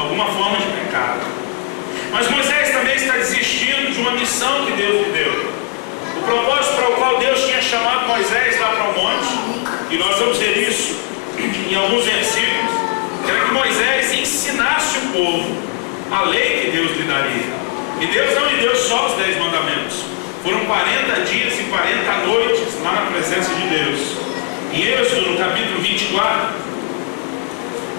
alguma forma de pecado. Mas Moisés também está desistindo de uma missão que Deus lhe deu. O propósito para o qual Deus tinha chamado Moisés lá para o monte, e nós vamos ver isso em alguns versículos, era que Moisés ensinasse o povo a lei que Deus lhe daria. E Deus não lhe deu só os 10 mandamentos. Foram 40 dias e 40 noites lá na presença de Deus. Em Êxodo, no capítulo 24,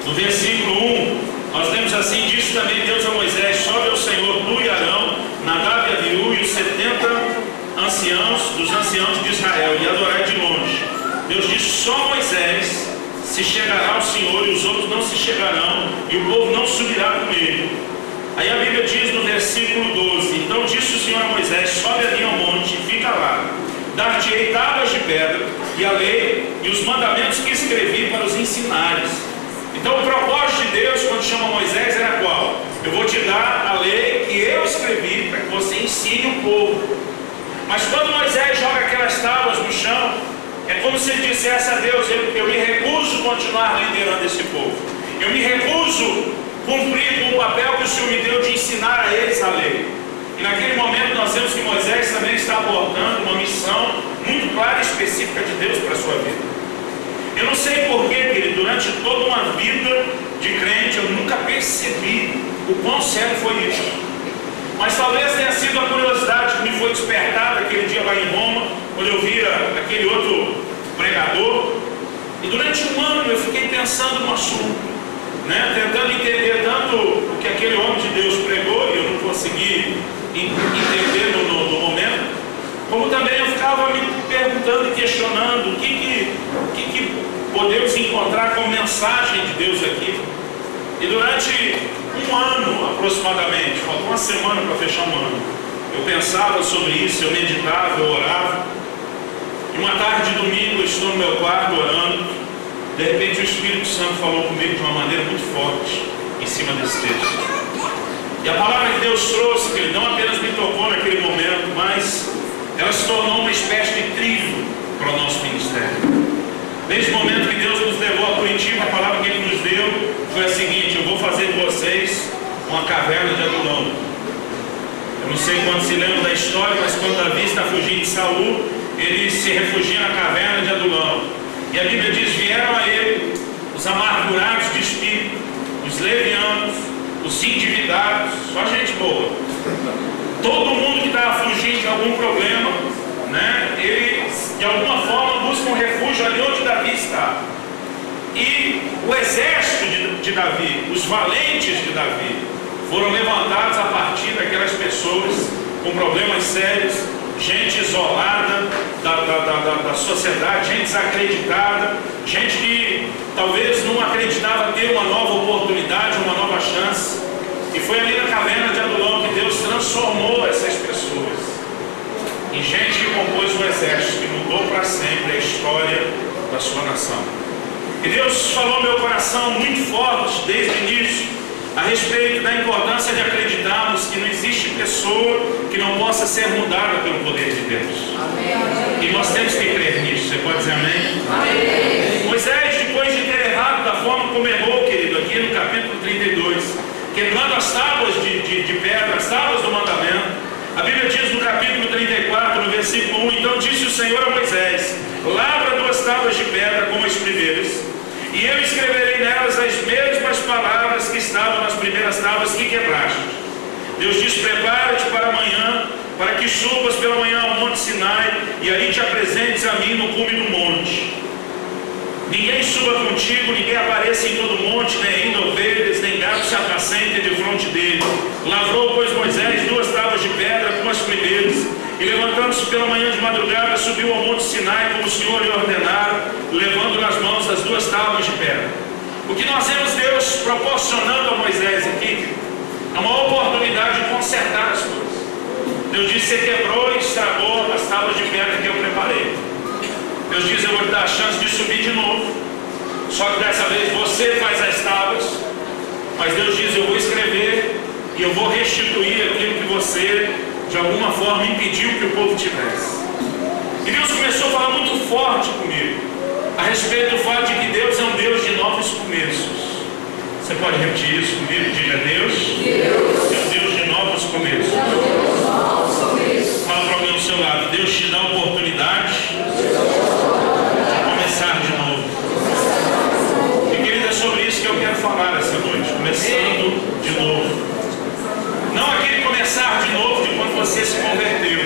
no versículo 1, nós lemos assim: disse também Deus a Moisés: sobe ao Senhor tu e Arão, Nadab e Abiú e os 70 anciãos dos anciãos de Israel, e adorai de longe. Deus disse: só Moisés se chegará ao Senhor, e os outros não se chegarão, e o povo não subirá com ele. Aí a Bíblia diz no versículo 12: então disse o Senhor a Moisés: sobe ali ao monte e fica lá, dar-te-ei tábuas de pedra, e a lei e os mandamentos que escrevi para os ensinares. Então o propósito de Deus quando chama Moisés era qual? Eu vou te dar a lei que eu escrevi para que você ensine o povo. Mas quando Moisés joga aquelas tábuas no chão, é como se ele dissesse a Deus: eu me recuso a continuar liderando esse povo. Eu me recuso a cumprir com o papel que o Senhor me deu de ensinar a eles a lei. E naquele momento nós vemos que Moisés também está abordando uma missão muito clara e específica de Deus para a sua vida. Eu não sei porquê, querido, durante toda uma vida de crente eu nunca percebi o quão sério foi isso. Mas talvez tenha sido a curiosidade que me foi despertada aquele dia lá em Roma, quando eu via aquele outro pregador. E durante um ano eu fiquei pensando no assunto, tentando entender tanto o que aquele homem de Deus pregou, e eu não consegui entender no momento, como também eu ficava me perguntando e questionando o que podemos encontrar como mensagem de Deus aqui. E durante um ano aproximadamente, faltou uma semana para fechar um ano, eu pensava sobre isso, eu meditava, eu orava. E uma tarde de domingo eu estou no meu quarto orando. De repente o Espírito Santo falou comigo de uma maneira muito forte em cima desse texto. E a palavra que Deus trouxe, que Ele não apenas me tocou naquele momento, mas ela se tornou uma espécie de trilho para o nosso ministério. Desde o momento que Deus nos levou a Curitiba, a palavra que Ele nos deu foi a seguinte: eu vou fazer de vocês uma caverna de Adulão. Eu não sei quantos se lembram da história, mas quando Davi está fugindo de Saul, ele se refugia na caverna de Adulão. E a Bíblia diz: vieram a ele os amargurados de espírito, os levianos, os endividados, só gente boa. Todo mundo que estava fugindo de algum problema, ele de alguma forma busca um refúgio ali onde Davi está. E o exército de Davi, os valentes de Davi, foram levantados a partir daquelas pessoas com problemas sérios, gente isolada da sociedade, gente desacreditada, gente que talvez não acreditava ter uma nova oportunidade, uma nova chance. E foi ali na caverna de Adulão que Deus transformou essas pessoas em gente que compôs um exército que mudou para sempre a história da sua nação. E Deus falou ao meu coração muito forte desde o início a respeito da importância de acreditarmos que não existe pessoa que não possa ser mudada pelo poder de Deus. Amém. E nós temos que crer nisso. Você pode dizer amém? Amém. Moisés, depois de ter errado da forma como errou, querido, aqui no capítulo 32, quebrando as tábuas de pedra, as tábuas do mandamento, a Bíblia diz no capítulo 34, no versículo 1: então disse o Senhor a Moisés: lavra 2 tábuas de pedra como as primeiras, e eu escreverei nelas as mesmas palavras que estavam nas primeiras tábuas que quebraste. Deus diz: prepara-te para amanhã, para que subas pela manhã ao monte Sinai, e ali te apresentes a mim no cume do monte. Ninguém suba contigo, ninguém apareça em todo o monte, nem ainda ovelhas, nem gatos se apacentem de fronte dele. Lavrou, pois, Moisés 2 tábuas de pedra como as primeiras, e levantando-se pela manhã de madrugada, subiu ao monte Sinai, como o Senhor lhe ordenara, levando nas mãos as 2 tábuas de pedra. O que nós vemos Deus proporcionando a Moisés aqui é uma oportunidade de consertar as coisas. Deus disse: você quebrou e estragou as tábuas de pedra que eu preparei. Deus diz: eu vou te dar a chance de subir de novo, só que dessa vez você faz as tábuas. Mas Deus diz: eu vou escrever e eu vou restituir aquilo que você de alguma forma impediu que o povo tivesse. E Deus começou a falar muito forte comigo a respeito do fato de que Deus é um Deus de novos começos. Você pode repetir isso comigo? Diga: Deus é um Deus de novos começos. Fala para alguém ao seu lado: Deus te dá a oportunidade de começar de novo. E querida, é sobre isso que eu quero falar essa noite. Começando de novo. Não aquele começar de novo de quando você se converteu.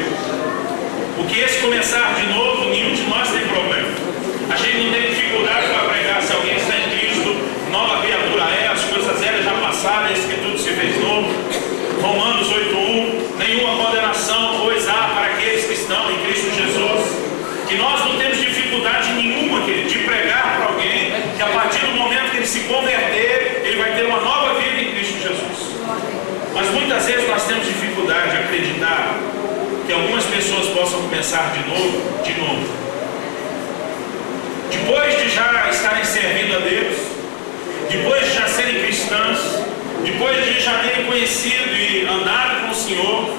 Porque esse começar de novo, nenhum de nós tem problema. A gente não tem dificuldade para pregar. Se alguém está em Cristo, nova criatura é, as coisas velhas já passaram, eis que tudo se fez novo. Romanos 8:1, nenhuma condenação, pois há para aqueles que estão em Cristo Jesus. Que nós não temos dificuldade nenhuma, querido, de pregar para alguém que a partir do momento que ele se converter, ele vai ter uma nova vida em Cristo Jesus. Mas muitas vezes nós temos dificuldade de acreditar que algumas pessoas possam começar de novo. Depois de já estarem servindo a Deus, depois de já serem cristãos, depois de já terem conhecido e andado com o Senhor,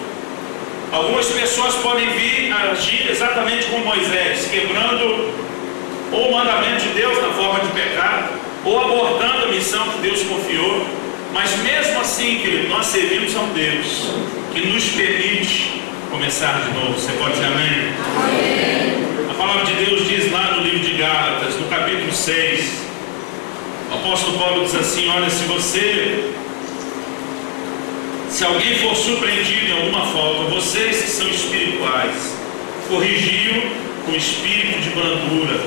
algumas pessoas podem vir a agir exatamente como Moisés, quebrando ou o mandamento de Deus na forma de pecado, ou abortando a missão que Deus confiou. Mas mesmo assim, querido, nós servimos a um Deus que nos permite começar de novo. Você pode dizer amém? Amém. A palavra de Deus diz lá no livro de Gálatas, no capítulo 6, o apóstolo Paulo diz assim: olha, se alguém for surpreendido em alguma falta, vocês que são espirituais, corrigiam com espírito de brandura.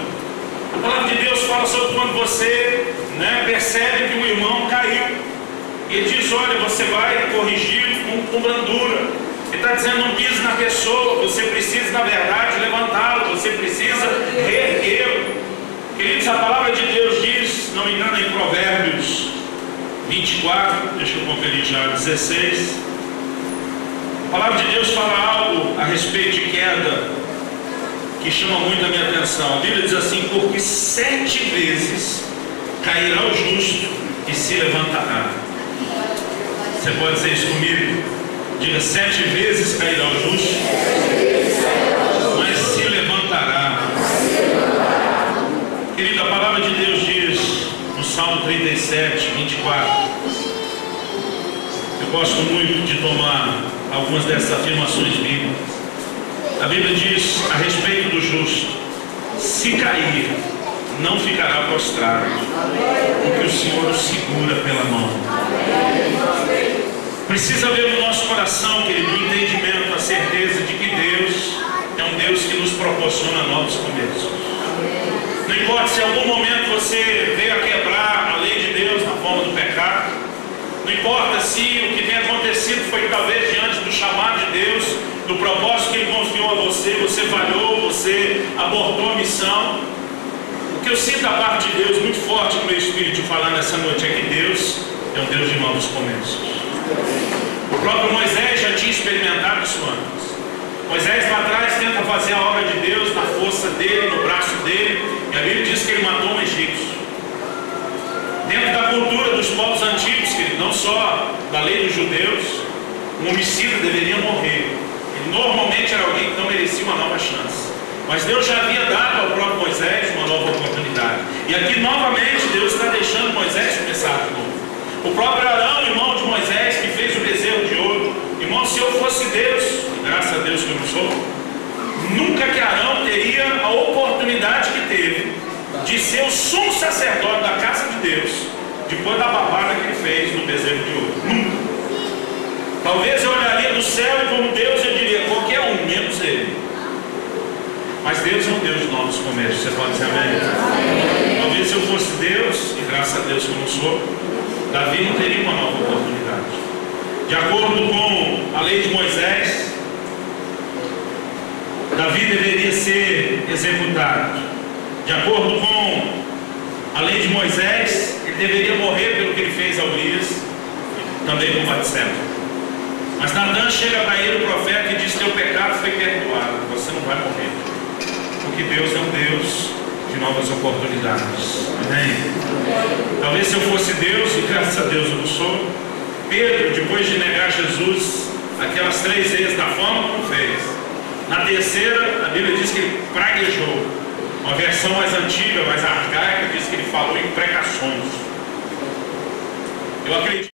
A palavra de Deus fala sobre quando você percebe que um irmão caiu. Ele diz: olha, você vai corrigir com brandura. Ele está dizendo: não pise na pessoa, você precisa, na verdade, levantá-lo, você precisa reerguê-lo. Queridos, a palavra de Deus diz, se não me engano, em Provérbios 24, deixa eu conferir já, 16. A palavra de Deus fala algo a respeito de queda que chama muito a minha atenção. A Bíblia diz assim: porque 7 vezes cairá o justo e se levantará. Você pode dizer isso comigo? Diga: 7 vezes cairá o justo, mas se levantará. Querido, a palavra de Deus diz no Salmo 37, 24. Eu gosto muito de tomar algumas dessas afirmações bíblicas. A Bíblia diz a respeito do justo: se cair, não ficará prostrado, porque o Senhor o segura pela mão. Precisa haver no nosso coração, querido, o entendimento, a certeza de que Deus é um Deus que nos proporciona novos começos. Não importa se em algum momento você veio a quebrar a lei de Deus na forma do pecado, não importa se o que tem acontecido foi talvez diante do chamado de Deus, do propósito que Ele confiou a você, você falhou, você abortou a missão. O que eu sinto da parte de Deus muito forte no meu espírito de falar nessa noite é que Deus é um Deus de novos começos. O próprio Moisés já tinha experimentado isso antes. Moisés lá atrás tenta fazer a obra de Deus na força dele, no braço dele, e a Bíblia diz que ele matou um egípcio. Dentro da cultura dos povos antigos, querido, não só da lei dos judeus, um homicida deveria morrer. Ele normalmente era alguém que não merecia uma nova chance. Mas Deus já havia dado ao próprio Moisés uma nova oportunidade. E aqui novamente Deus está deixando Moisés começar de novo. O próprio Arão, irmão de Moisés, que fez o bezerro de ouro. Irmão, se eu fosse Deus, graças a Deus que eu não sou, nunca que Arão teria a oportunidade que teve de ser o sumo sacerdote da casa de Deus, depois da babada que ele fez no bezerro de ouro. Nunca. Talvez eu olharia do céu e como Deus eu diria: qualquer um, menos ele. Mas Deus é um Deus de novos começos. Você pode dizer amém? Talvez se eu fosse Deus, e graças a Deus que eu não sou, Davi não teria uma nova oportunidade. De acordo com a lei de Moisés, Davi deveria ser executado. De acordo com a lei de Moisés, ele deveria morrer pelo que ele fez a Urias, também com Batseba. Mas Natã chega para ele, o profeta, e diz: teu pecado foi perdoado, você não vai morrer, porque Deus é um Deus de novas oportunidades. Amém? Talvez se eu fosse Deus, e graças a Deus eu não sou, Pedro, depois de negar Jesus aquelas 3 vezes da forma como fez, na terceira a Bíblia diz que ele praguejou. Uma versão mais antiga, mais arcaica, diz que ele falou em pregações. Eu acredito.